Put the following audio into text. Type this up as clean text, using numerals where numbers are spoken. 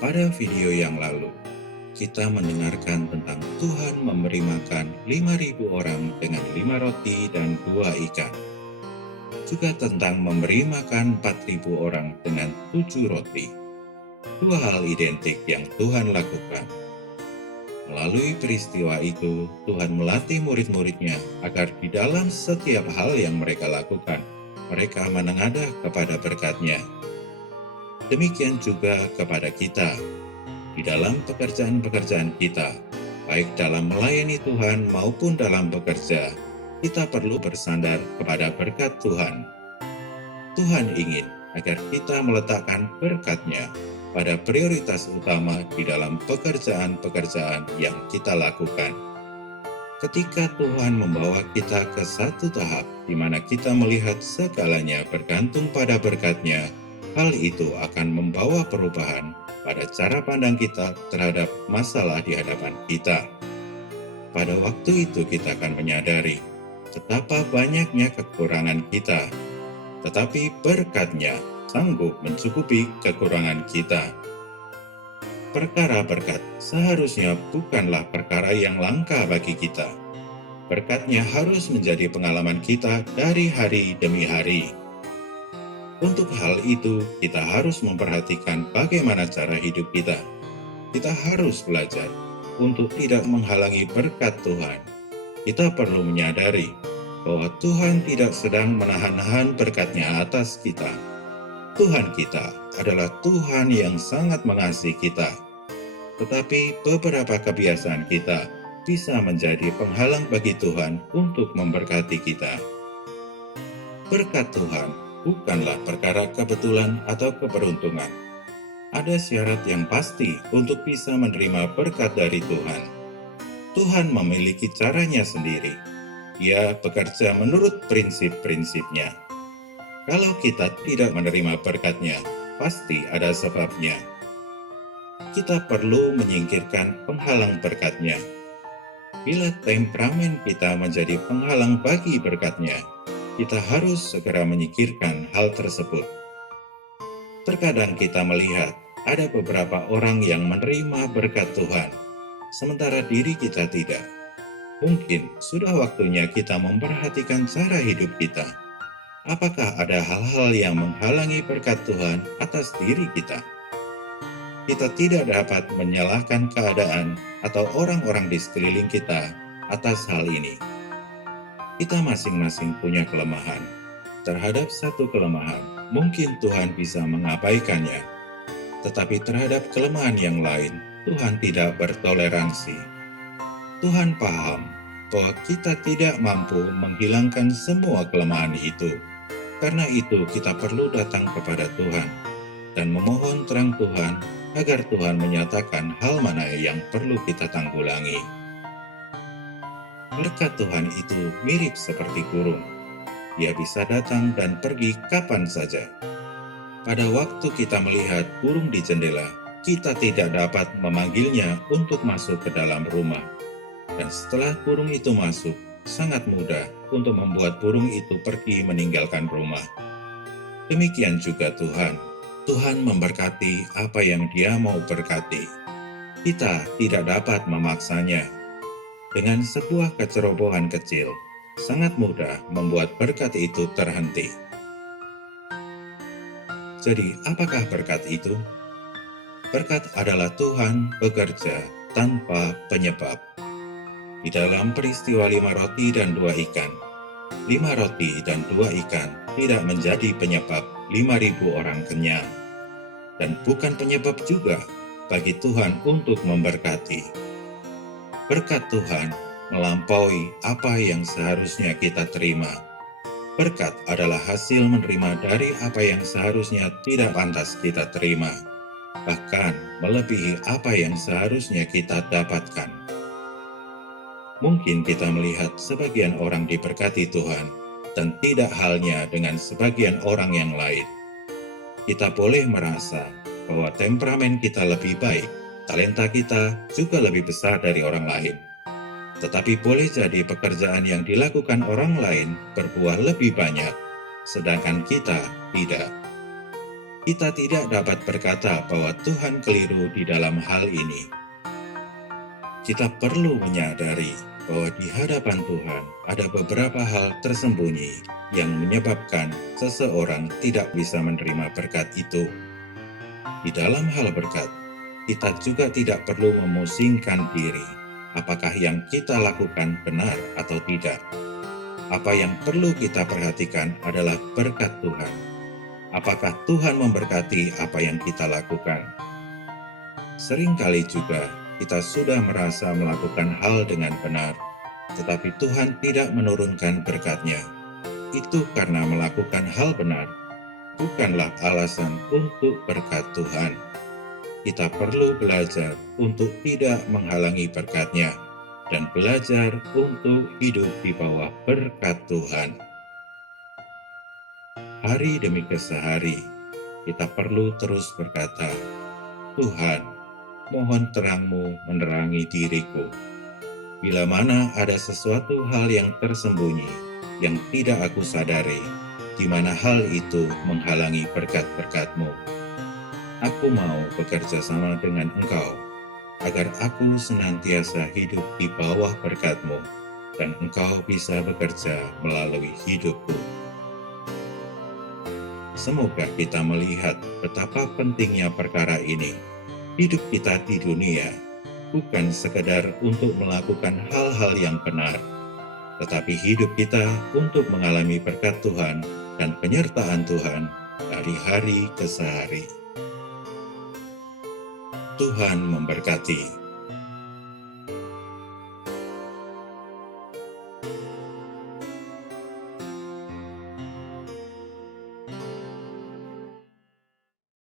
Pada video yang lalu, kita mendengarkan tentang Tuhan memberi makan 5.000 orang dengan 5 roti dan 2 ikan. Juga tentang memberi makan 4.000 orang dengan 7 roti. Dua hal identik yang Tuhan lakukan. Melalui peristiwa itu, Tuhan melatih murid-muridnya agar di dalam setiap hal yang mereka lakukan, mereka menengadah kepada berkat-Nya. Demikian juga kepada kita. Di dalam pekerjaan-pekerjaan kita, baik dalam melayani Tuhan maupun dalam bekerja, kita perlu bersandar kepada berkat Tuhan. Tuhan ingin agar kita meletakkan berkat-Nya pada prioritas utama di dalam pekerjaan-pekerjaan yang kita lakukan. Ketika Tuhan membawa kita ke satu tahap di mana kita melihat segalanya bergantung pada berkat-Nya, hal itu akan membawa perubahan pada cara pandang kita terhadap masalah di hadapan kita. Pada waktu itu kita akan menyadari betapa banyaknya kekurangan kita, tetapi berkat-Nya sanggup mencukupi kekurangan kita. Perkara berkat seharusnya bukanlah perkara yang langka bagi kita. Berkat-Nya harus menjadi pengalaman kita dari hari demi hari. Untuk hal itu, kita harus memperhatikan bagaimana cara hidup kita. Kita harus belajar untuk tidak menghalangi berkat Tuhan. Kita perlu menyadari bahwa Tuhan tidak sedang menahan-nahan berkat-Nya atas kita. Tuhan kita adalah Tuhan yang sangat mengasihi kita. Tetapi beberapa kebiasaan kita bisa menjadi penghalang bagi Tuhan untuk memberkati kita. Berkat Tuhan bukanlah perkara kebetulan atau keberuntungan. Ada syarat yang pasti untuk bisa menerima berkat dari Tuhan. Tuhan memiliki caranya sendiri. Dia bekerja menurut prinsip-prinsipnya. Kalau kita tidak menerima berkat-Nya, pasti ada sebabnya. Kita perlu menyingkirkan penghalang berkat-Nya. Bila temperamen kita menjadi penghalang bagi berkat-Nya, kita harus segera menyingkirkan hal tersebut. Terkadang kita melihat ada beberapa orang yang menerima berkat Tuhan, sementara diri kita tidak. Mungkin sudah waktunya kita memperhatikan cara hidup kita. Apakah ada hal-hal yang menghalangi berkat Tuhan atas diri kita? Kita tidak dapat menyalahkan keadaan atau orang-orang di sekeliling kita atas hal ini. Kita masing-masing punya kelemahan. Terhadap satu kelemahan, mungkin Tuhan bisa mengabaikannya. Tetapi terhadap kelemahan yang lain, Tuhan tidak bertoleransi. Tuhan paham bahwa kita tidak mampu menghilangkan semua kelemahan itu. Karena itu kita perlu datang kepada Tuhan dan memohon terang Tuhan agar Tuhan menyatakan hal mana yang perlu kita tanggulangi. Berkat Tuhan itu mirip seperti burung. Dia bisa datang dan pergi kapan saja. Pada waktu kita melihat burung di jendela, kita tidak dapat memanggilnya untuk masuk ke dalam rumah. Dan setelah burung itu masuk, sangat mudah untuk membuat burung itu pergi meninggalkan rumah. Demikian juga Tuhan. Tuhan memberkati apa yang Dia mau berkati. Kita tidak dapat memaksanya. Dengan sebuah kecerobohan kecil, sangat mudah membuat berkat itu terhenti. Jadi, apakah berkat itu? Berkat adalah Tuhan bekerja tanpa penyebab. Di dalam peristiwa 5 roti dan 2 ikan, 5 roti dan 2 ikan tidak menjadi penyebab 5.000 orang kenyang. Dan bukan penyebab juga bagi Tuhan untuk memberkati. Berkat Tuhan melampaui apa yang seharusnya kita terima. Berkat adalah hasil menerima dari apa yang seharusnya tidak pantas kita terima, bahkan melebihi apa yang seharusnya kita dapatkan. Mungkin kita melihat sebagian orang diberkati Tuhan, dan tidak halnya dengan sebagian orang yang lain. Kita boleh merasa bahwa temperamen kita lebih baik, talenta kita juga lebih besar dari orang lain. Tetapi boleh jadi pekerjaan yang dilakukan orang lain berbuah lebih banyak, sedangkan kita tidak. Kita tidak dapat berkata bahwa Tuhan keliru di dalam hal ini. Kita perlu menyadari bahwa di hadapan Tuhan ada beberapa hal tersembunyi yang menyebabkan seseorang tidak bisa menerima berkat itu. Di dalam hal berkat, kita juga tidak perlu memusingkan diri apakah yang kita lakukan benar atau tidak. Apa yang perlu kita perhatikan adalah berkat Tuhan. Apakah Tuhan memberkati apa yang kita lakukan? Seringkali juga kita sudah merasa melakukan hal dengan benar, tetapi Tuhan tidak menurunkan berkat-Nya. Itu karena melakukan hal benar bukanlah alasan untuk berkat Tuhan. Kita perlu belajar untuk tidak menghalangi berkat-Nya dan belajar untuk hidup di bawah berkat Tuhan. Hari demi kesehari, kita perlu terus berkata, Tuhan, mohon terang-Mu menerangi diriku. Bila mana ada sesuatu hal yang tersembunyi, yang tidak aku sadari, di mana hal itu menghalangi berkat-berkat-Mu, aku mau bekerja sama dengan Engkau, agar aku senantiasa hidup di bawah berkat-Mu, dan Engkau bisa bekerja melalui hidupku. Semoga kita melihat betapa pentingnya perkara ini. Hidup kita di dunia bukan sekedar untuk melakukan hal-hal yang benar, tetapi hidup kita untuk mengalami berkat Tuhan dan penyertaan Tuhan dari hari ke hari. Tuhan memberkati.